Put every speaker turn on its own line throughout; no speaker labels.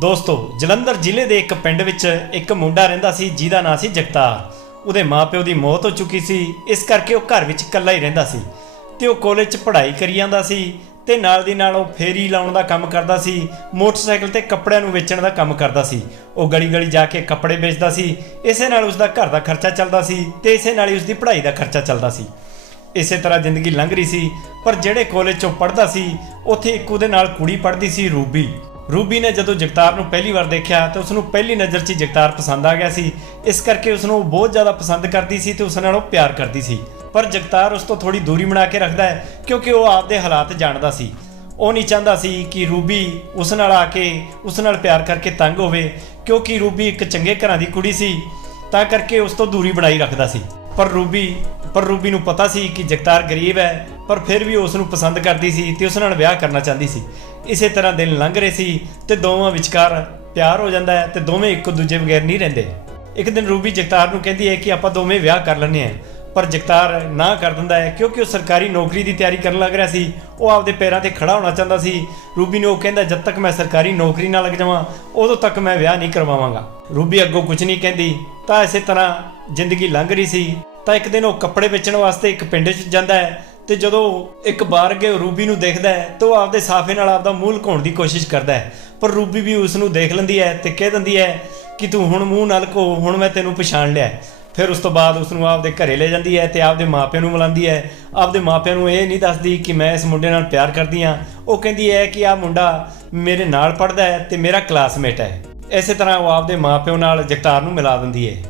ਦੋਸਤੋ, ਜਲੰਧਰ ਜ਼ਿਲ੍ਹੇ ਦੇ ਇੱਕ ਪਿੰਡ ਵਿੱਚ ਇੱਕ ਮੁੰਡਾ ਰਹਿੰਦਾ ਸੀ, ਜਿਹਦਾ ਨਾਂ ਸੀ ਜਗਤਾਰ। ਉਹਦੇ ਮਾਪਿਓ ਦੀ ਮੌਤ ਹੋ ਚੁੱਕੀ ਸੀ। ਇਸ ਕਰਕੇ ਉਹ ਘਰ ਵਿੱਚ ਇਕੱਲਾ ਹੀ ਰਹਿੰਦਾ ਸੀ ਤੇ ਉਹ ਕਾਲਜ 'ਚ ਪੜ੍ਹਾਈ ਕਰੀ ਜਾਂਦਾ ਸੀ ਤੇ ਨਾਲ ਦੀ ਨਾਲ ਉਹ ਫੇਰੀ ਲਾਉਣ ਦਾ ਕੰਮ ਕਰਦਾ ਸੀ, ਮੋਟਰਸਾਈਕਲ ਤੇ ਕੱਪੜਿਆਂ ਨੂੰ ਵੇਚਣ ਦਾ ਕੰਮ ਕਰਦਾ ਸੀ। ਉਹ ਗਲੀ ਗਲੀ ਜਾ ਕੇ ਕੱਪੜੇ ਵੇਚਦਾ ਸੀ, ਇਸੇ ਨਾਲ ਉਸ ਦਾ ਘਰ ਦਾ ਖਰਚਾ ਚੱਲਦਾ ਸੀ ਤੇ ਇਸੇ ਨਾਲ ਹੀ ਉਸ ਦੀ ਪੜ੍ਹਾਈ ਦਾ ਖਰਚਾ ਚੱਲਦਾ ਸੀ। ਇਸੇ ਤਰ੍ਹਾਂ ਜ਼ਿੰਦਗੀ ਲੰਘ ਰਹੀ ਸੀ, ਪਰ ਜਿਹੜੇ ਕਾਲਜ 'ਚੋਂ ਪੜ੍ਹਦਾ ਸੀ, ਉੱਥੇ ਇੱਕ ਉਹਦੇ ਨਾਲ ਕੁੜੀ ਪੜ੍ਹਦੀ ਸੀ, ਰੂਬੀ। ਰੂਬੀ ਨੇ ਜਦੋਂ ਜਗਤਾਰ ਨੂੰ ਪਹਿਲੀ ਵਾਰ ਦੇਖਿਆ ਤਾਂ ਉਸ ਨੂੰ ਪਹਿਲੀ ਨਜ਼ਰ 'ਚ ਜਗਤਾਰ ਪਸੰਦ ਆ ਗਿਆ ਸੀ। ਇਸ ਕਰਕੇ ਉਸ ਨੂੰ ਉਹ ਬਹੁਤ ਜ਼ਿਆਦਾ ਪਸੰਦ ਕਰਦੀ ਸੀ ਤੇ ਉਸ ਨਾਲ ਉਹ ਪਿਆਰ ਕਰਦੀ ਸੀ। ਪਰ ਜਗਤਾਰ ਉਸ ਤੋਂ ਥੋੜੀ ਦੂਰੀ ਬਣਾ ਕੇ ਰੱਖਦਾ ਹੈ ਕਿਉਂਕਿ ਉਹ ਆਪਦੇ ਹਾਲਾਤ ਜਾਣਦਾ ਸੀ। ਉਹ ਨਹੀਂ ਚਾਹੁੰਦਾ ਸੀ ਕਿ ਰੂਬੀ ਉਸ ਨਾਲ ਆ ਕੇ ਉਸ ਨਾਲ ਪਿਆਰ ਕਰਕੇ ਤੰਗ ਹੋਵੇ ਕਿਉਂਕਿ ਰੂਬੀ ਇੱਕ ਚੰਗੇ ਘਰਾਂ ਦੀ ਕੁੜੀ ਸੀ, ਤਾਂ ਕਰਕੇ ਉਸ ਤੋਂ ਦੂਰੀ ਬਣਾਈ ਰੱਖਦਾ ਸੀ। ਪਰ ਰੂਬੀ ਪਰ ਰੂਬੀ ਨੂੰ ਪਤਾ ਸੀ ਕਿ ਜਗਤਾਰ ਗਰੀਬ ਹੈ ਪਰ ਫਿਰ ਵੀ ਉਸ ਨੂੰ ਪਸੰਦ ਕਰਦੀ ਸੀ ਤੇ ਉਸ ਨਾਲ ਵਿਆਹ ਕਰਨਾ ਚਾਹੁੰਦੀ ਸੀ। ਇਸੇ ਤਰ੍ਹਾਂ ਦਿਨ ਲੰਘ ਰਹੇ ਸੀ ਤੇ ਦੋਵਾਂ ਵਿਚਕਾਰ ਪਿਆਰ ਹੋ ਜਾਂਦਾ ਹੈ ਤੇ ਦੋਵੇਂ ਇੱਕ ਦੂਜੇ ਬਗੈਰ ਨਹੀਂ ਰਹਿੰਦੇ। ਇੱਕ ਦਿਨ ਰੂਬੀ ਜਗਤਾਰ ਨੂੰ ਕਹਿੰਦੀ ਹੈ ਕਿ ਆਪਾਂ ਦੋਵੇਂ ਵਿਆਹ ਕਰ ਲੈਂਦੇ ਹਾਂ, ਪਰ ਜਗਤਾਰ ਨਾ ਕਰ ਦਿੰਦਾ ਹੈ ਕਿਉਂਕਿ ਉਹ ਸਰਕਾਰੀ ਨੌਕਰੀ ਦੀ ਤਿਆਰੀ ਕਰਨ ਲੱਗ ਰਿਹਾ ਸੀ। ਉਹ ਆਪਦੇ ਪੈਰਾਂ ਤੇ ਖੜਾ ਹੋਣਾ ਚਾਹੁੰਦਾ ਸੀ। ਰੂਬੀ ਨੂੰ ਉਹ ਕਹਿੰਦਾ, ਜਦ ਤੱਕ ਮੈਂ ਸਰਕਾਰੀ ਨੌਕਰੀ ਨਾ ਲੱਗ ਜਾਵਾਂ, ਉਦੋਂ ਤੱਕ ਮੈਂ ਵਿਆਹ ਨਹੀਂ ਕਰਵਾਵਾਂਗਾ। ਰੂਬੀ ਅੱਗੋਂ ਕੁਝ ਨਹੀਂ ਕਹਿੰਦੀ, ਤਾਂ ਇਸੇ ਤਰ੍ਹਾਂ ਜ਼ਿੰਦਗੀ ਲੰਘ ਰਹੀ ਸੀ। ਤਾਂ ਇੱਕ ਦਿਨ ਉਹ ਕੱਪੜੇ ਵੇਚਣ ਵਾਸਤੇ ਇੱਕ ਪਿੰਡ 'ਚ ਜਾਂਦਾ ਹੈ ਤੇ ਜਦੋਂ ਇੱਕ ਬਾਰ ਕੇ ਰੂਬੀ ਨੂੰ ਦੇਖਦਾ ਹੈ, ਤਾਂ ਉਹ ਆਪਦੇ ਸਾਫੇ ਨਾਲ ਆਪਦਾ ਮੂੰਹ ਲੁਕਾਉਣ ਦੀ ਕੋਸ਼ਿਸ਼ ਕਰਦਾ ਹੈ। ਪਰ ਰੂਬੀ ਵੀ ਉਸ ਨੂੰ ਦੇਖ ਲੈਂਦੀ ਹੈ ਤੇ ਕਹਿ ਦਿੰਦੀ ਹੈ ਕਿ ਤੂੰ ਹੁਣ ਮੂੰਹ ਨਾਲ ਕੋ ਹੁਣ ਮੈਂ ਤੈਨੂੰ ਪਛਾਣ ਲਿਆ ਫਿਰ ਉਸ ਤੋਂ ਬਾਅਦ ਉਸ ਨੂੰ ਆਪਦੇ ਘਰੇ ਲੈ ਜਾਂਦੀ ਹੈ ਤੇ ਆਪਦੇ ਮਾਪਿਆਂ ਨੂੰ ਮਿਲਾਉਂਦੀ ਹੈ। ਆਪਦੇ ਮਾਪਿਆਂ ਨੂੰ ਇਹ ਨਹੀਂ ਦੱਸਦੀ ਕਿ ਮੈਂ ਇਸ ਮੁੰਡੇ ਨਾਲ ਪਿਆਰ ਕਰਦੀ ਹਾਂ। ਉਹ ਕਹਿੰਦੀ ਹੈ ਕਿ ਆਹ ਮੁੰਡਾ ਮੇਰੇ ਨਾਲ ਪੜ੍ਹਦਾ ਹੈ ਤੇ ਮੇਰਾ ਕਲਾਸਮੇਟ ਹੈ। ਇਸੇ ਤਰ੍ਹਾਂ ਉਹ ਆਪਦੇ ਮਾਪਿਆਂ ਨਾਲ ਜਗਤਾਰ ਨੂੰ ਮਿਲਾ ਦਿੰਦੀ ਹੈ।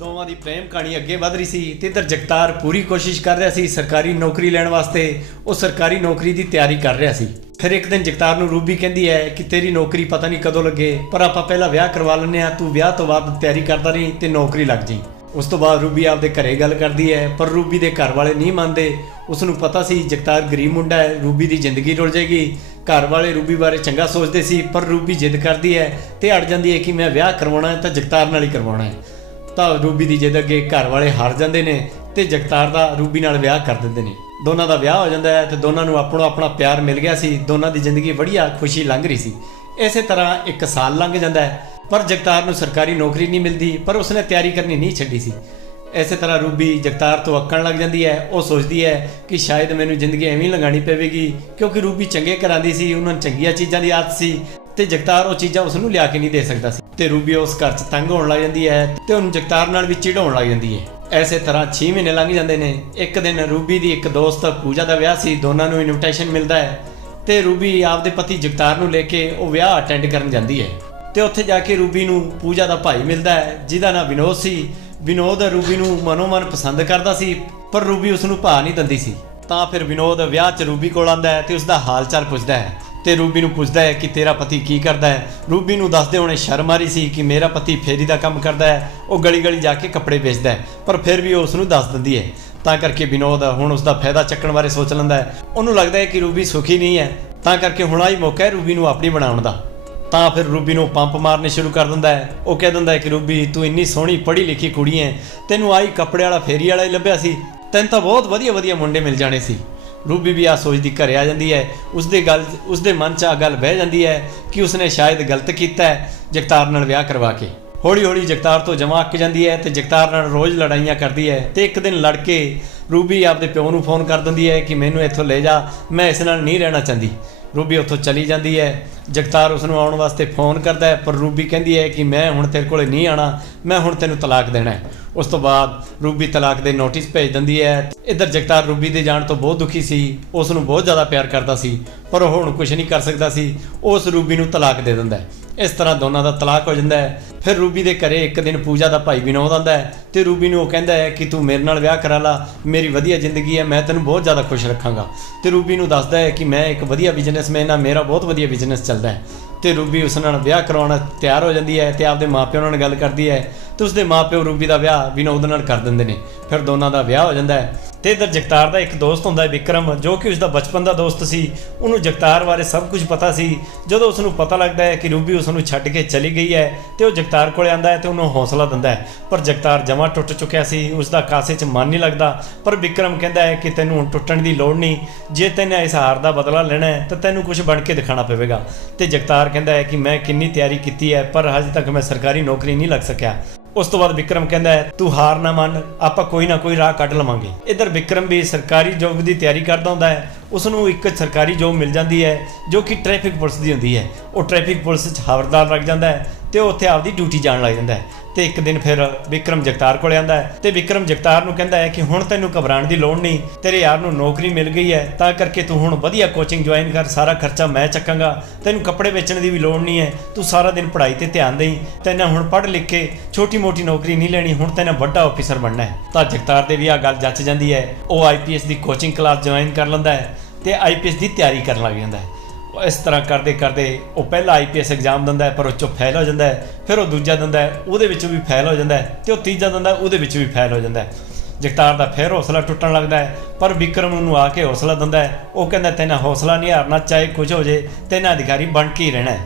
ਦੋਵਾਂ ਦੀ ਪ੍ਰੇਮ ਕਹਾਣੀ ਅੱਗੇ ਵਧ ਰਹੀ ਸੀ ਤੇ ਇਧਰ ਜਗਤਾਰ ਪੂਰੀ ਕੋਸ਼ਿਸ਼ ਕਰ ਰਿਹਾ ਸੀ ਸਰਕਾਰੀ ਨੌਕਰੀ ਲੈਣ ਵਾਸਤੇ, ਉਹ ਸਰਕਾਰੀ ਨੌਕਰੀ ਦੀ ਤਿਆਰੀ ਕਰ ਰਿਹਾ ਸੀ। ਫਿਰ ਇੱਕ ਦਿਨ ਜਗਤਾਰ ਨੂੰ ਰੂਬੀ ਕਹਿੰਦੀ ਹੈ ਕਿ ਤੇਰੀ ਨੌਕਰੀ ਪਤਾ ਨਹੀਂ ਕਦੋਂ ਲੱਗੇ, ਪਰ ਆਪਾਂ ਪਹਿਲਾਂ ਵਿਆਹ ਕਰਵਾ ਲੈਂਦੇ ਆ ਤੂੰ ਵਿਆਹ ਤੋਂ ਬਾਅਦ ਤਿਆਰੀ ਕਰਦਾ ਰਹੀ ਤੇ ਨੌਕਰੀ ਲੱਗ ਜਾਈ। ਉਸ ਤੋਂ ਬਾਅਦ ਰੂਬੀ ਆਪਦੇ ਘਰੇ ਗੱਲ ਕਰਦੀ ਹੈ, ਪਰ ਰੂਬੀ ਦੇ ਘਰ ਵਾਲੇ ਨਹੀਂ ਮੰਨਦੇ। ਉਸ ਨੂੰ ਪਤਾ ਸੀ ਜਗਤਾਰ ਗਰੀਬ ਮੁੰਡਾ ਹੈ, ਰੂਬੀ ਦੀ ਜ਼ਿੰਦਗੀ ਰੁਲ ਜਾਏਗੀ। ਘਰ ਵਾਲੇ ਰੂਬੀ ਬਾਰੇ ਚੰਗਾ ਸੋਚਦੇ ਸੀ, ਪਰ ਰੂਬੀ ਜਿੱਦ ਕਰਦੀ ਹੈ ਤੇ ਅੜ ਜਾਂਦੀ ਹੈ ਕਿ ਮੈਂ ਵਿਆਹ ਕਰਵਾਉਣਾ ਹੈ ਤਾਂ ਜਗਤਾਰ ਨਾਲ ਹੀ ਕਰਵਾਉਣਾ ਹੈ। ਤਾਂ ਰੂਬੀ ਦੀ ਜਿੱਦ ਅੱਗੇ ਘਰ ਵਾਲੇ ਹਾਰ ਜਾਂਦੇ ਨੇ ਤੇ ਜਗਤਾਰ ਦਾ ਰੂਬੀ ਨਾਲ ਵਿਆਹ ਕਰ ਦਿੰਦੇ ਨੇ। ਦੋਨਾਂ ਦਾ ਵਿਆਹ ਹੋ ਜਾਂਦਾ ਹੈ ਤੇ ਦੋਨਾਂ ਨੂੰ ਆਪਣਾ ਆਪਣਾ ਪਿਆਰ ਮਿਲ ਗਿਆ ਸੀ। ਦੋਨਾਂ ਦੀ ਜ਼ਿੰਦਗੀ ਵਧੀਆ ਖੁਸ਼ੀ ਲੰਘ ਰਹੀ ਸੀ। ਇਸੇ ਤਰ੍ਹਾਂ ਇੱਕ ਸਾਲ ਲੰਘ ਜਾਂਦਾ ਹੈ, ਪਰ ਜਗਤਾਰ ਨੂੰ ਸਰਕਾਰੀ ਨੌਕਰੀ ਨਹੀਂ ਮਿਲਦੀ, ਪਰ ਉਸਨੇ ਤਿਆਰੀ ਕਰਨੀ ਨਹੀਂ ਛੱਡੀ ਸੀ। ਇਸੇ ਤਰ੍ਹਾਂ ਰੂਬੀ ਜਗਤਾਰ ਤੋਂ ਅੱਕਣ ਲੱਗ ਜਾਂਦੀ ਹੈ। ਉਹ ਸੋਚਦੀ ਹੈ ਕਿ ਸ਼ਾਇਦ ਮੈਨੂੰ ਜ਼ਿੰਦਗੀ ਐਵੇਂ ਹੀ ਲੰਘਾਣੀ ਪਵੇਗੀ, ਕਿਉਂਕਿ ਰੂਬੀ ਚੰਗੇ ਘਰਾਂ ਦੀ ਸੀ, ਉਹਨਾਂ ਨੂੰ ਚੰਗੀਆਂ ਚੀਜ਼ਾਂ ਦੀ ਆਦਤ ਸੀ। ਤੇ ਜਗਤਾਰ ਉਹ ਚੀਜ਼ਾਂ ਉਸ ਨੂੰ ਲਿਆ ਕੇ ਨਹੀਂ ਦੇ ਸਕਦਾ ਸੀ। ਤੇ ਰੂਬੀ ਉਸ ਘਰ 'ਚ ਤੰਗ ਹੋਣ ਲੱਗ ਜਾਂਦੀ ਹੈ ਤੇ ਉਹਨੂੰ ਜਗਤਾਰ ਨਾਲ ਵੀ ਚਿੜ ਹੋਣ ਲੱਗ ਜਾਂਦੀ ਹੈ। ਐਸੇ ਤਰ੍ਹਾਂ 6 ਮਹੀਨੇ ਲੰਘ ਜਾਂਦੇ ਨੇ। ਇੱਕ ਦਿਨ ਰੂਬੀ ਦੀ ਇੱਕ ਦੋਸਤ ਪੂਜਾ ਦਾ ਵਿਆਹ ਸੀ। ਦੋਨਾਂ ਨੂੰ ਇਨਵੀਟੇਸ਼ਨ ਮਿਲਦਾ ਹੈ। ਤੇ ਰੂਬੀ ਆਪਦੇ ਪਤੀ ਜਗਤਾਰ ਨੂੰ ਲੈ ਕੇ ਉਹ ਵਿਆਹ ਅਟੈਂਡ ਕਰਨ ਜਾਂਦੀ ਹੈ। ਤੇ ਉੱਥੇ ਜਾ ਕੇ ਰੂਬੀ ਨੂੰ ਪੂਜਾ ਦਾ ਭਾਈ ਮਿਲਦਾ ਹੈ, ਜਿਹਦਾ ਨਾਮ ਵਿਨੋਦ ਸੀ। ਵਿਨੋਦ ਰੂਬੀ ਨੂੰ ਮਨੋਮਨ ਪਸੰਦ ਕਰਦਾ ਸੀ, ਪਰ ਰੂਬੀ ਉਸ ਨੂੰ ਭਾ ਨਹੀਂ ਦਿੰਦੀ ਸੀ। ਤਾਂ ਫਿਰ ਵਿਨੋਦ ਵਿਆਹ 'ਚ ਰੂਬੀ ਕੋਲ ਆਂਦਾ ਹੈ ਤੇ ਉਸ ਦਾ ਹਾਲ ਚਾਲ ਪੁੱਛਦਾ ਹੈ। ਤੇ ਰੂਬੀ ਨੂੰ ਪੁੱਛਦਾ ਹੈ ਕਿ ਤੇਰਾ ਪਤੀ ਕੀ ਕਰਦਾ ਹੈ? ਰੂਬੀ ਨੂੰ ਦੱਸਦੇ ਹੋਣੇ ਸ਼ਰਮ ਆ ਰਹੀ ਸੀ ਕਿ ਮੇਰਾ ਪਤੀ ਫੇਰੀ ਦਾ ਕੰਮ ਕਰਦਾ ਹੈ। ਉਹ ਗਲੀ ਗਲੀ ਜਾ ਕੇ ਕੱਪੜੇ ਵੇਚਦਾ ਹੈ, ਪਰ ਫਿਰ ਵੀ ਉਹ ਉਸ ਨੂੰ ਦੱਸ ਦਿੰਦੀ ਹੈ। ਤਾਂ ਕਰਕੇ ਵਿਨੋਦ ਹੁਣ ਉਸ ਦਾ ਫਾਇਦਾ ਚੱਕਣ ਬਾਰੇ ਸੋਚ ਲੈਂਦਾ ਹੈ। ਉਹਨੂੰ ਲੱਗਦਾ ਹੈ ਕਿ ਰੂਬੀ ਸੁਖੀ ਨਹੀਂ ਹੈ। ਤਾਂ ਕਰਕੇ ਹੁਣ ਆਈ ਮੌਕਾ ਹੈ ਰੂਬੀ ਨੂੰ ਆਪਣੀ ਬਣਾਉਣ ਦਾ। ਤਾਂ ਫਿਰ ਰੂਬੀ ਨੂੰ ਪੰਪ ਮਾਰਨੇ ਸ਼ੁਰੂ ਕਰ ਦਿੰਦਾ ਹੈ। ਉਹ ਕਹਿ ਦਿੰਦਾ ਹੈ ਕਿ ਰੂਬੀ, ਤੂੰ ਇੰਨੀ ਸੋਹਣੀ ਪੜ੍ਹੀ ਲਿਖੀ ਕੁੜੀ ਹੈ। ਤੈਨੂੰ ਆਈ ਕੱਪੜੇ ਵਾਲਾ ਫੇਰੀ ਵਾਲਾ ਹੀ ਲੱਭਿਆ ਸੀ। ਤੈਨੂੰ ਤਾਂ ਬਹੁਤ ਵਧੀਆ ਵਧੀਆ ਮੁੰਡੇ ਮਿਲ ਜਾਣੇ ਸੀ। ਰੂਬੀ ਵੀ ਆ ਸੋਚਦੀ ਘਰੇ ਆ ਜਾਂਦੀ ਹੈ। ਉਸਦੇ ਗੱਲ, ਉਸਦੇ ਮਨ 'ਚ ਆ ਗੱਲ ਬਹਿ ਜਾਂਦੀ ਹੈ ਕਿ ਉਸਨੇ ਸ਼ਾਇਦ ਗਲਤ ਕੀਤਾ ਹੈ ਜਗਤਾਰ ਨਾਲ ਵਿਆਹ ਕਰਵਾ ਕੇ। ਹੌਲੀ ਹੌਲੀ ਜਗਤਾਰ ਤੋਂ ਜਮਾ ਅੱਕ ਜਾਂਦੀ ਹੈ ਤੇ ਜਗਤਾਰ ਨਾਲ ਰੋਜ਼ ਲੜਾਈਆਂ ਕਰਦੀ ਹੈ ਤੇ ਇੱਕ ਦਿਨ ਲੜ ਕੇ ਰੂਬੀ ਆਪਦੇ ਪਿਓ ਨੂੰ ਫੋਨ ਕਰ ਦਿੰਦੀ ਹੈ ਕਿ ਮੈਨੂੰ ਇੱਥੋਂ ਲੈ ਜਾ, ਮੈਂ ਇਸ ਨਾਲ ਨਹੀਂ ਰਹਿਣਾ ਚਾਹੁੰਦੀ। ਰੂਬੀ ਉੱਥੋਂ ਚਲੀ ਜਾਂਦੀ ਹੈ। ਜਗਤਾਰ ਉਸ ਨੂੰ ਆਉਣ ਵਾਸਤੇ ਫੋਨ ਕਰਦਾ ਹੈ, ਪਰ ਰੂਬੀ ਕਹਿੰਦੀ ਹੈ ਕਿ ਮੈਂ ਹੁਣ ਤੇਰੇ ਕੋਲੇ ਨਹੀਂ ਆਣਾ ਮੈਂ ਹੁਣ ਤੈਨੂੰ ਤਲਾਕ ਦੇਣਾ ਹੈ। ਉਸ ਤੋਂ ਬਾਅਦ ਰੂਬੀ ਤਲਾਕ ਦੇ ਨੋਟਿਸ ਭੇਜ ਦਿੰਦੀ ਹੈ। ਇੱਧਰ ਜਗਤਾਰ ਰੂਬੀ ਦੇ ਜਾਣ ਤੋਂ ਬਹੁਤ ਦੁਖੀ ਸੀ, ਉਸ ਨੂੰ ਬਹੁਤ ਜ਼ਿਆਦਾ ਪਿਆਰ ਕਰਦਾ ਸੀ, ਪਰ ਉਹ ਹੁਣ ਕੁਝ ਨਹੀਂ ਕਰ ਸਕਦਾ ਸੀ, ਉਸ ਰੂਬੀ ਨੂੰ ਤਲਾਕ ਦੇ ਦਿੰਦਾ ਹੈ। ਇਸ ਤਰ੍ਹਾਂ ਦੋਨਾਂ ਦਾ ਤਲਾਕ ਹੋ ਜਾਂਦਾ ਹੈ। ਫਿਰ ਰੂਬੀ ਦੇ ਘਰੇ ਇੱਕ ਦਿਨ ਪੂਜਾ ਦਾ ਭਾਈ ਵਿਨੋਦ ਆਉਂਦਾ ਹੈ ਤੇ ਰੂਬੀ ਨੂੰ ਉਹ ਕਹਿੰਦਾ ਹੈ ਕਿ ਤੂੰ ਮੇਰੇ ਨਾਲ ਵਿਆਹ ਕਰਾ ਲਾ, ਮੇਰੀ ਵਧੀਆ ਜ਼ਿੰਦਗੀ ਹੈ, ਮੈਂ ਤੈਨੂੰ ਬਹੁਤ ਜ਼ਿਆਦਾ ਖੁਸ਼ ਰੱਖਾਂਗਾ। ਤੇ ਰੂਬੀ ਨੂੰ ਦੱਸਦਾ ਹੈ ਕਿ ਮੈਂ ਇੱਕ ਵਧੀਆ ਬਿਜ਼ਨਸਮੈਨ ਹਾਂ, ਮੇਰਾ ਬਹੁਤ ਵਧੀਆ ਬਿਜ਼ਨਸ ਚੱਲਦਾ ਹੈ। ਤੇ ਰੂਬੀ ਉਸ ਨਾਲ ਵਿਆਹ ਕਰਾਉਣ ਤਿਆਰ ਹੋ ਜਾਂਦੀ ਹੈ ਤੇ ਆਪਦੇ ਮਾਪਿਆਂ ਨਾਲ ਗੱਲ ਕਰਦੀ ਹੈ। ਤੇ ਉਸਦੇ ਮਾਪਿਓ ਰੂਬੀ ਦਾ ਵਿਆਹ ਵਿਨੋਦ ਨਾਲ ਕਰ ਦਿੰਦੇ ਨੇ। ਫਿਰ ਦੋਨਾਂ ਦਾ ਵਿਆਹ ਹੋ ਜਾਂਦਾ ਹੈ। ਤੇ ਇਧਰ ਜਗਤਾਰ ਦਾ ਇੱਕ ਦੋਸਤ ਹੁੰਦਾ ਹੈ ਵਿਕਰਮ ਜੋ ਕਿ ਉਸ ਦਾ ਬਚਪਨ ਦਾ ਦੋਸਤ ਸੀ। ਉਹਨੂੰ ਜਗਤਾਰ ਬਾਰੇ ਸਭ ਕੁਝ ਪਤਾ ਸੀ। ਜਦੋਂ ਉਸ ਨੂੰ ਪਤਾ ਲੱਗਦਾ ਹੈ ਕਿ ਰੂਬੀ ਉਸ ਨੂੰ ਛੱਡ ਕੇ ਚਲੀ ਗਈ ਹੈ ਤੇ ਉਹ ਜਗਤਾਰ ਕੋਲ ਆਂਦਾ ਹੈ ਤੇ ਉਹਨੂੰ ਹੌਸਲਾ ਦਿੰਦਾ ਹੈ। ਪਰ ਜਗਤਾਰ ਜਮਾ ਟੁੱਟ ਚੁੱਕਿਆ ਸੀ ਉਸ ਦਾ ਕਾਸੇ 'ਚ ਮਨ ਨਹੀਂ ਲੱਗਦਾ। ਪਰ ਵਿਕਰਮ ਕਹਿੰਦਾ ਹੈ ਕਿ ਤੈਨੂੰ ਹੁਣ ਟੁੱਟਣ ਦੀ ਲੋੜ ਨਹੀਂ। ਜੇ ਤੈਨੇ ਇਸ ਹਾਰ ਦਾ ਬਦਲਾ ਲੈਣਾ ਹੈ, ਤਾਂ ਤੈਨੂੰ ਕੁਝ ਬਣ ਕੇ ਦਿਖਾਣਾ ਪਵੇਗਾ। ਤੇ ਜਗਤਾਰ ਕਹਿੰਦਾ ਹੈ ਕਿ ਮੈਂ ਕਿੰਨੀ ਤਿਆਰੀ ਕੀਤੀ ਹੈ, ਪਰ ਹਜੇ ਤੱਕ ਮੈਂ ਸਰਕਾਰੀ ਨੌਕਰੀ ਨਹੀਂ ਲੱਗ ਸਕਿਆ। ਉਸ ਤੋਂ ਬਾਅਦ ਵਿਕਰਮ ਕਹਿੰਦਾ ਹੈ, ਤੂੰ ਹਾਰ ਨਾ ਮੰਨ, ਆਪਾਂ ਕੋਈ ਨਾ ਕੋਈ ਰਾਹ ਕੱਢ ਲਵਾਂਗੇ। ਇਧਰ ਵਿਕਰਮ ਵੀ ਸਰਕਾਰੀ ਜੋਬ ਦੀ ਤਿਆਰੀ ਕਰਦਾ ਹੁੰਦਾ ਹੈ ਉਸ ਨੂੰ ਇੱਕ ਸਰਕਾਰੀ ਜੋਬ ਮਿਲ ਜਾਂਦੀ ਹੈ, ਜੋ ਕਿ ਟ੍ਰੈਫਿਕ ਪੁਲਿਸ ਦੀ ਹੁੰਦੀ ਹੈ। ਉਹ ਟ੍ਰੈਫਿਕ ਪੁਲਿਸ 'ਚ ਹਵਰਦਾਰ ਲੱਗ ਜਾਂਦਾ ਹੈ ਤੇ ਉਹ ਉੱਥੇ ਆਪਦੀ ਡਿਊਟੀ ਜਾਣ ਲੱਗ ਜਾਂਦਾ ਹੈ। ਤੇ ਇੱਕ ਦਿਨ ਫਿਰ ਵਿਕਰਮ ਜਗਤਾਰ ਕੋਲ ਆਂਦਾ ਹੈ ਤੇ ਵਿਕਰਮ ਜਗਤਾਰ ਨੂੰ ਕਹਿੰਦਾ ਹੈ ਕਿ ਹੁਣ ਤੈਨੂੰ ਘਬਰਾਉਣ ਦੀ ਲੋੜ ਨਹੀਂ, ਤੇਰੇ ਯਾਰ ਨੂੰ ਨੌਕਰੀ ਮਿਲ ਗਈ ਹੈ, ਤਾਂ ਕਰਕੇ ਤੂੰ ਹੁਣ ਵਧੀਆ ਕੋਚਿੰਗ ਜੁਆਇਨ ਕਰ, ਸਾਰਾ ਖਰਚਾ ਮੈਂ ਚੱਕਾਂਗਾ, ਤੈਨੂੰ ਕੱਪੜੇ ਵੇਚਣ ਦੀ ਵੀ ਲੋੜ ਨਹੀਂ ਹੈ, ਤੂੰ ਸਾਰਾ ਦਿਨ ਪੜ੍ਹਾਈ ਤੇ ਧਿਆਨ ਦੇਈ, ਤੈਨੂੰ ਹੁਣ ਪੜ੍ਹ ਲਿਖ ਕੇ ਛੋਟੀ-ਮੋਟੀ ਨੌਕਰੀ ਨਹੀਂ ਲੈਣੀ, ਹੁਣ ਤੈਨੂੰ ਵੱਡਾ ਆਫੀਸਰ ਬਣਨਾ ਹੈ। ਤਾਂ ਜਗਤਾਰ ਦੇ ਵੀ ਆ ਗੱਲ ਜੱਚ ਜਾਂਦੀ ਹੈ, ਉਹ ਆਈਪੀਐਸ ਦੀ ਕੋਚਿੰਗ ਕਲਾਸ ਜੁਆਇਨ ਕਰ ਲੈਂਦਾ ਹੈ ਤੇ ਆਈਪੀਐਸ ਦੀ ਤਿਆਰੀ ਕਰਨ ਲੱਗ ਜਾਂਦਾ ਹੈ। ਇਸ ਤਰ੍ਹਾਂ ਕਰਦੇ ਕਰਦੇ ਉਹ ਪਹਿਲਾ ਆਈਪੀਐਸ ਐਗਜ਼ਾਮ ਦਿੰਦਾ ਹੈ, ਪਰ ਉਹ ਚੋਂ ਫੈਲ ਹੋ ਜਾਂਦਾ ਹੈ। ਫਿਰ ਉਹ ਦੂਜਾ ਦਿੰਦਾ ਹੈ, ਉਹਦੇ ਵਿੱਚੋਂ ਵੀ ਫੈਲ ਹੋ ਜਾਂਦਾ ਹੈ ਤੇ ਉਹ ਤੀਜਾ ਦਿੰਦਾ ਉਹਦੇ ਵਿੱਚ ਵੀ ਫੈਲ ਹੋ ਜਾਂਦਾ ਹੈ। ਜਗਤਾਰ ਦਾ ਫਿਰ ਹੌਸਲਾ ਟੁੱਟਣ ਲੱਗਦਾ ਹੈ, ਪਰ ਵਿਕਰਮ ਨੂੰ ਆ ਕੇ ਹੌਸਲਾ ਦਿੰਦਾ ਹੈ। ਉਹ ਕਹਿੰਦਾ, ਤੈਨਾਂ ਹੌਸਲਾ ਨਹੀਂ ਹਾਰਨਾ, ਚਾਹੇ ਕੁਝ ਹੋ ਜੇ, ਤੈਨਾਂ ਅਧਿਕਾਰੀ ਬਣ ਕੇ ਹੀ ਰਹਿਣਾ ਹੈ।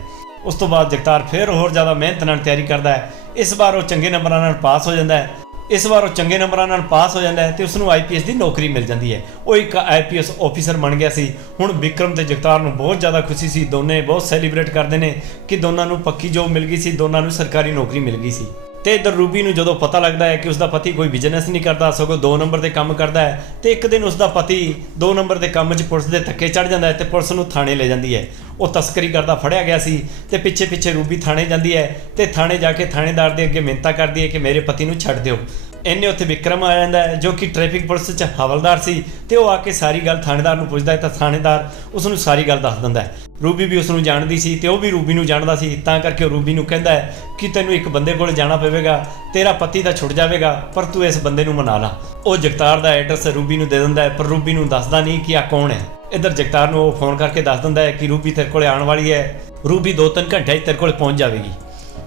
ਉਸ ਤੋਂ ਬਾਅਦ ਜਗਤਾਰ ਫਿਰ ਹੋਰ ਜ਼ਿਆਦਾ ਮਿਹਨਤ ਨਾਲ ਤਿਆਰੀ ਕਰਦਾ ਹੈ। ਇਸ ਵਾਰ ਉਹ ਚੰਗੇ ਨੰਬਰਾਂ ਨਾਲ ਪਾਸ ਹੋ ਜਾਂਦਾ ਹੈ। ਇਸ ਵਾਰ ਉਹ ਚੰਗੇ ਨੰਬਰਾਂ ਨਾਲ ਪਾਸ ਹੋ ਜਾਂਦਾ ਹੈ ਤੇ ਉਸ ਨੂੰ ਆਈਪੀਐਸ ਦੀ ਨੌਕਰੀ ਮਿਲ ਜਾਂਦੀ ਹੈ। ਉਹ ਇੱਕ ਆਈਪੀਐਸ ਆਫੀਸਰ ਬਣ ਗਿਆ ਸੀ। ਹੁਣ ਵਿਕਰਮ ਤੇ ਜਗਤਾਰ ਨੂੰ ਬਹੁਤ ਜ਼ਿਆਦਾ ਖੁਸ਼ੀ ਸੀ। ਦੋਨੇ ਬਹੁਤ ਸੈਲੀਬ੍ਰੇਟ ਕਰਦੇ ਨੇ ਕਿ ਦੋਨਾਂ ਨੂੰ ਪੱਕੀ ਜੋਬ ਮਿਲ ਗਈ ਸੀ। ਦੋਨਾਂ ਨੂੰ ਸਰਕਾਰੀ ਨੌਕਰੀ ਮਿਲ ਗਈ ਸੀ। ਤੇ ਇਧਰ ਰੂਬੀ ਨੂੰ ਜਦੋਂ ਪਤਾ ਲੱਗਦਾ ਹੈ ਕਿ ਉਸ ਦਾ ਪਤੀ ਕੋਈ ਬਿਜ਼ਨਸ ਨਹੀਂ ਕਰਦਾ, ਸਗੋਂ 2 ਨੰਬਰ ਦੇ ਕੰਮ ਕਰਦਾ ਹੈ, ਤੇ ਇੱਕ ਦਿਨ ਉਸ ਦਾ ਪਤੀ 2 ਨੰਬਰ ਦੇ ਕੰਮ 'ਚ ਪੁਲਿਸ ਦੇ ਧੱਕੇ ਚੜ ਜਾਂਦਾ ਹੈ ਤੇ ਪੁਲਿਸ ਨੂੰ ਥਾਣੇ ਲੈ ਜਾਂਦੀ ਹੈ। ਉਹ ਤਸਕਰੀ ਕਰਦਾ ਫੜਿਆ ਗਿਆ ਸੀ ਤੇ ਪਿੱਛੇ ਪਿੱਛੇ ਰੂਬੀ ਥਾਣੇ ਜਾਂਦੀ ਹੈ ਤੇ ਥਾਣੇ ਜਾ ਕੇ ਥਾਣੇਦਾਰ ਦੇ ਅੱਗੇ ਮਿੰਤਾ ਕਰਦੀ ਹੈ ਕਿ ਮੇਰੇ ਪਤੀ ਨੂੰ ਛੱਡ ਦਿਓ। ਇੰਨੇ ਉੱਥੇ ਵਿਕਰਮ ਆ ਜਾਂਦਾ ਹੈ ਜੋ ਕਿ ਟ੍ਰੈਫਿਕ ਪੁਲਿਸ 'ਚ ਹਵਲਦਾਰ ਸੀ ਤੇ ਉਹ ਆ ਕੇ ਸਾਰੀ ਗੱਲ ਥਾਣੇਦਾਰ ਨੂੰ ਪੁੱਛਦਾ ਹੈ ਤਾਂ ਥਾਣੇਦਾਰ ਉਸ ਨੂੰ ਸਾਰੀ ਗੱਲ ਦੱਸ ਦਿੰਦਾ ਹੈ। ਰੂਬੀ ਵੀ ਉਸ ਨੂੰ ਜਾਣਦੀ ਸੀ ਤੇ ਉਹ ਵੀ ਰੂਬੀ ਨੂੰ ਜਾਣਦਾ ਸੀ। ਤਾਂ ਕਰਕੇ ਉਹ ਰੂਬੀ ਨੂੰ ਕਹਿੰਦਾ ਹੈ ਕਿ ਤੈਨੂੰ ਇੱਕ ਬੰਦੇ ਕੋਲ ਜਾਣਾ ਪਵੇਗਾ, ਤੇਰਾ ਪਤੀ ਤਾਂ ਛੁੱਟ ਜਾਵੇਗਾ, ਪਰ ਤੂੰ ਇਸ ਬੰਦੇ ਨੂੰ ਮਨਾ ਲਾ। ਉਹ ਜਗਤਾਰ ਦਾ ਐਡਰੈਸ ਰੂਬੀ ਨੂੰ ਦੇ ਦਿੰਦਾ ਹੈ, ਪਰ ਰੂਬੀ ਨੂੰ ਦੱਸਦਾ ਨਹੀਂ ਕਿ ਆ ਕੌਣ ਹੈ। ਇੱਧਰ ਜਗਤਾਰ ਨੂੰ ਉਹ ਫੋਨ ਕਰਕੇ ਦੱਸ ਦਿੰਦਾ ਹੈ ਕਿ ਰੂਬੀ ਤੇਰੇ ਕੋਲ ਆਉਣ ਵਾਲੀ ਹੈ। ਰੂਬੀ 2-3 ਘੰਟੇ 'ਚ ਤੇਰੇ ਕੋਲ ਪਹੁੰਚ ਜਾਵੇਗੀ,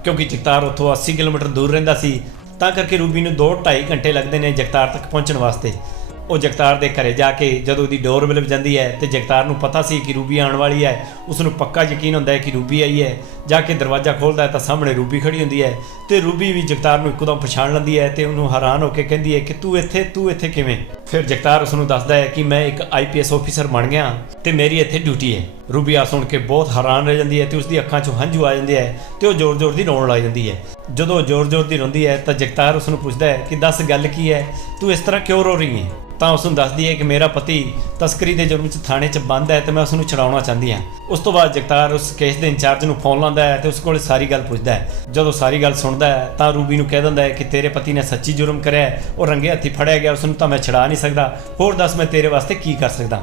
ਕਿਉਂਕਿ ਜਗਤਾਰ ਉੱਥੋਂ 80 ਕਿਲੋਮੀਟਰ ਦੂਰ ਰਹਿੰਦਾ ਸੀ। ਤਾਂ ਕਰਕੇ ਰੂਬੀ ਨੂੰ 2-2.5 ਘੰਟੇ ਲੱਗਦੇ ਨੇ ਜਗਤਾਰ ਤੱਕ ਪਹੁੰਚਣ ਵਾਸਤੇ। ਉਹ ਜਗਤਾਰ ਦੇ ਘਰੇ ਜਾ ਕੇ ਜਦੋਂ ਉਹਦੀ ਡੋਰ ਬੈਲ ਜਾਂਦੀ ਹੈ ਤੇ ਜਗਤਾਰ ਨੂੰ ਪਤਾ ਸੀ ਕਿ ਰੂਬੀ ਆਉਣ ਵਾਲੀ ਹੈ, ਉਸ ਨੂੰ ਪੱਕਾ ਯਕੀਨ ਹੁੰਦਾ ਹੈ ਕਿ ਰੂਬੀ ਆਈ ਹੈ। ਜਾ ਕੇ ਦਰਵਾਜ਼ਾ ਖੋਲਦਾ ਹੈ ਤਾਂ ਸਾਹਮਣੇ ਰੂਬੀ ਖੜੀ ਹੁੰਦੀ ਹੈ ਤੇ ਰੂਬੀ ਵੀ ਜਗਤਾਰ ਨੂੰ ਇੱਕਦਮ ਪਛਾਣ ਲੈਂਦੀ ਹੈ ਤੇ ਉਹਨੂੰ ਹੈਰਾਨ ਹੋ ਕੇ ਕਹਿੰਦੀ ਹੈ ਕਿ ਤੂੰ ਇੱਥੇ ਤੂੰ ਇੱਥੇ ਕਿਵੇਂ? ਫਿਰ ਜਗਤਾਰ ਉਸ ਨੂੰ ਦੱਸਦਾ ਹੈ ਕਿ ਮੈਂ ਇੱਕ ਆਈਪੀਐਸ ਆਫੀਸਰ ਬਣ ਗਿਆ ਤੇ ਮੇਰੀ ਇੱਥੇ ਡਿਊਟੀ ਹੈ। ਰੂਬੀ ਆ ਸੁਣ ਕੇ ਬਹੁਤ ਹੈਰਾਨ ਰਹਿ ਜਾਂਦੀ ਹੈ ਤੇ ਉਸ ਦੀ ਅੱਖਾਂ 'ਚੋਂ ਹੰਝੂ ਆ ਜਾਂਦੇ ਹੈ ਤੇ ਉਹ ਜ਼ੋਰ-ਜ਼ੋਰ ਦੀ ਰੋਣ ਲੱਗ ਜਾਂਦੀ ਹੈ। ਜਦੋਂ ਜ਼ੋਰ-ਜ਼ੋਰ ਦੀ ਰੋਂਦੀ ਹੈ ਤਾਂ ਜਗਤਾਰ ਉਸ ਨੂੰ ਪੁੱਛਦਾ ਹੈ ਕਿ ਦੱਸ ਗੱਲ ਕੀ ਹੈ? ਤੂੰ ਇਸ ਤਰ੍ਹਾਂ ਕਿਉਂ ਰੋ ਰਹੀ ਹੈ? ਤਾਂ ਉਸ ਨੂੰ ਦੱਸਦੀ ਹੈ ਕਿ ਮੇਰਾ ਪਤੀ ਤਸਕਰੀ ਦੇ ਜੁਰਮ 'ਚ ਥਾਣੇ 'ਚ ਬੰਦ ਹੈ ਤੇ ਮੈਂ ਉਸ ਨੂੰ ਛਡਾਉਣਾ ਚਾਹੁੰਦੀ ਹਾਂ। ਉਸ ਤੋਂ ਬਾਅਦ ਜਗਤਾਰ ਉਸ ਕੇਸ ਦੇ ਇੰਚਾਰਜ ਨੂੰ ਫੋਨ ਲਾਉਂਦਾ ਹੈ ਤੇ ਉਸ ਕੋਲ ਸਾਰੀ ਗੱਲ ਪੁੱਛਦਾ ਹੈ। ਜਦੋਂ ਸਾਰੀ ਗੱਲ ਸੁਣਦਾ ਹੈ ਤਾਂ ਰੂਬੀ ਨੂੰ ਕਹਿ ਦਿੰਦਾ ਹੈ ਕਿ ਤੇਰੇ ਪਤੀ ਨੇ ਸੱਚੀ ਜੁਰਮ ਕਰਿਆ ਹੈ, ਉਹ ਰੰਗੇ ਹੱਥੀ ਫੜਿਆ ਗਿਆ ਉਸ ਨੂੰ ਤਾਂ ਮੈਂ ਛਡਾ ਨਹੀਂ ਸਕਦਾ, ਹੋਰ ਦੱਸ ਮੈਂ ਤੇਰੇ ਵਾਸਤੇ ਕੀ ਕਰ ਸਕਦਾ?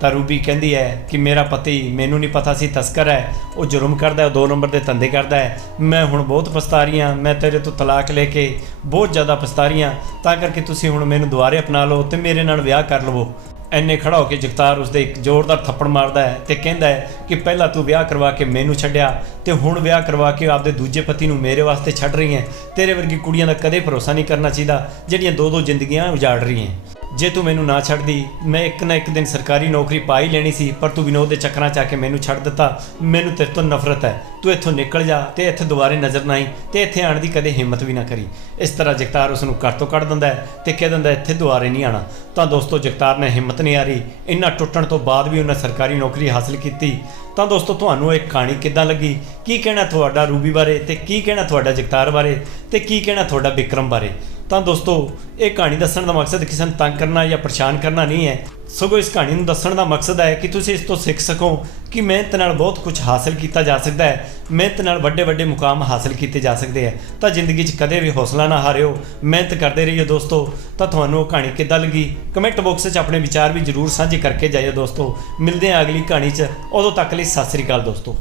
ਤਾਂ ਰੂਬੀ ਕਹਿੰਦੀ ਹੈ ਕਿ ਮੇਰਾ ਪਤੀ ਮੈਨੂੰ ਨਹੀਂ ਪਤਾ ਸੀ ਤਸਕਰ ਹੈ, ਉਹ ਜੁਰਮ ਕਰਦਾ ਹੈ ਦੋ ਨੰਬਰ ਦੇ ਧੰਦੇ ਕਰਦਾ ਹੈ। ਮੈਂ ਹੁਣ ਬਹੁਤ ਪਛਤਾ ਰਹੀ ਹਾਂ, ਮੈਂ ਤੇਰੇ ਤੋਂ ਤਲਾਕ ਲੈ ਕੇ ਬਹੁਤ ਜ਼ਿਆਦਾ ਪਛਤਾ ਰਹੀ ਹਾਂ, ਤਾਂ ਕਰਕੇ ਤੁਸੀਂ ਹੁਣ ਮੈਨੂੰ ਦੁਬਾਰੇ ਅਪਣਾ ਲਓ ਤੇ ਮੇਰੇ ਨਾਲ ਵਿਆਹ ਕਰ ਲਵੋ। ਐਨੇ ਖੜਾ ਹੋ ਕੇ ਜਗਤਾਰ ਉਸਦੇ ਇੱਕ ਜ਼ੋਰਦਾਰ ਥੱਪੜ ਮਾਰਦਾ ਹੈ ਤੇ ਕਹਿੰਦਾ ਹੈ ਕਿ ਪਹਿਲਾਂ ਤੂੰ ਵਿਆਹ ਕਰਵਾ ਕੇ ਮੈਨੂੰ ਛੱਡਿਆ ਤੇ ਹੁਣ ਵਿਆਹ ਕਰਵਾ ਕੇ ਆਪਦੇ ਦੂਜੇ ਪਤੀ ਨੂੰ ਮੇਰੇ ਵਾਸਤੇ ਛੱਡ ਰਹੀ ਹੈ। ਤੇਰੇ ਵਰਗੀ ਕੁੜੀਆਂ ਦਾ ਕਦੇ ਭਰੋਸਾ ਨਹੀਂ ਕਰਨਾ ਚਾਹੀਦਾ, ਜਿਹੜੀਆਂ ਦੋ ਦੋ ਜ਼ਿੰਦਗੀਆਂ ਉਜਾੜ ਰਹੀਆਂ। ਜੇ ਤੂੰ ਮੈਨੂੰ ਨਾ ਛੱਡਦੀ, ਮੈਂ ਇੱਕ ਨਾ ਇੱਕ ਦਿਨ ਸਰਕਾਰੀ ਨੌਕਰੀ ਪਾ ਹੀ ਲੈਣੀ ਸੀ, ਪਰ ਤੂੰ ਵਿਨੋਦ ਦੇ ਚੱਕਰਾਂ 'ਚ ਆ ਕੇ ਮੈਨੂੰ ਛੱਡ ਦਿੱਤਾ। ਮੈਨੂੰ ਤੇਰੇ ਤੋਂ ਨਫ਼ਰਤ ਹੈ। ਤੂੰ ਇੱਥੋਂ ਨਿਕਲ ਜਾ ਤੇ ਇੱਥੇ ਦੁਬਾਰੇ ਨਜ਼ਰ ਨਾ ਆਈ ਤੇ ਇੱਥੇ ਆਣ ਦੀ ਕਦੇ ਹਿੰਮਤ ਵੀ ਨਾ ਕਰੀ। ਇਸ ਤਰ੍ਹਾਂ ਜਗਤਾਰ ਉਸ ਨੂੰ ਘਰ ਤੋਂ ਕੱਢ ਦਿੰਦਾ ਹੈ ਤੇ ਕਹਿ ਦਿੰਦਾ ਇੱਥੇ ਦੁਬਾਰੇ ਨਹੀਂ ਆਣਾ ਤਾਂ ਦੋਸਤੋ, ਜਗਤਾਰ ਨੇ ਹਿੰਮਤ ਨਹੀਂ ਆ ਰਹੀ ਇੰਨਾ ਟੁੱਟਣ ਤੋਂ ਬਾਅਦ ਵੀ ਉਹਨੇ ਸਰਕਾਰੀ ਨੌਕਰੀ ਹਾਸਲ ਕੀਤੀ। ਤਾਂ ਦੋਸਤੋ, ਤੁਹਾਨੂੰ ਇਹ ਕਹਾਣੀ ਕਿੱਦਾਂ ਲੱਗੀ? ਕੀ ਕਹਿਣਾ ਤੁਹਾਡਾ ਰੂਬੀ ਬਾਰੇ ਤੇ ਕੀ ਕਹਿਣਾ ਤੁਹਾਡਾ ਜਗਤਾਰ ਬਾਰੇ ਤੇ ਕੀ ਕਹਿਣਾ ਤੁਹਾਡਾ ਵਿਕਰਮ ਬਾਰੇ? ਤਾਂ ਦੋਸਤੋ, ਇਹ ਕਹਾਣੀ ਦੱਸਣ ਦਾ ਮਕਸਦ ਕਿਸੇ ਨੂੰ ਤੰਗ ਕਰਨਾ ਜਾਂ ਪਰੇਸ਼ਾਨ ਕਰਨਾ ਨਹੀਂ ਹੈ। ਸਗੋਂ ਇਸ ਕਹਾਣੀ ਨੂੰ ਦੱਸਣ ਦਾ ਮਕਸਦ ਹੈ ਕਿ ਤੁਸੀਂ ਇਸ ਤੋਂ ਸਿੱਖ ਸਕੋ ਕਿ ਮਿਹਨਤ ਨਾਲ ਬਹੁਤ ਕੁਝ ਹਾਸਲ ਕੀਤਾ ਜਾ ਸਕਦਾ ਹੈ। ਮਿਹਨਤ ਨਾਲ ਵੱਡੇ ਵੱਡੇ ਮੁਕਾਮ ਹਾਸਲ ਕੀਤੇ ਜਾ ਸਕਦੇ ਹੈ। ਤਾਂ ਜ਼ਿੰਦਗੀ 'ਚ ਕਦੇ ਵੀ ਹੌਸਲਾ ਨਾ ਹਾਰਿਓ। ਮਿਹਨਤ ਕਰਦੇ ਰਹੀਓ ਦੋਸਤੋ। ਤਾਂ ਤੁਹਾਨੂੰ ਉਹ ਕਹਾਣੀ ਕਿੱਦਾਂ ਲੱਗੀ? ਕਮੈਂਟ ਬਾਕਸ 'ਚ ਆਪਣੇ ਵਿਚਾਰ ਵੀ ਜਰੂਰ ਸਾਂਝੇ ਕਰਕੇ ਜਾਇਓ ਦੋਸਤੋ। ਮਿਲਦੇ ਹਾਂ ਅਗਲੀ ਕਹਾਣੀ 'ਚ। ਉਦੋਂ ਤੱਕ ਲਈ ਸਤਿ ਸ੍ਰੀ ਅਕਾਲ ਦੋਸਤੋ।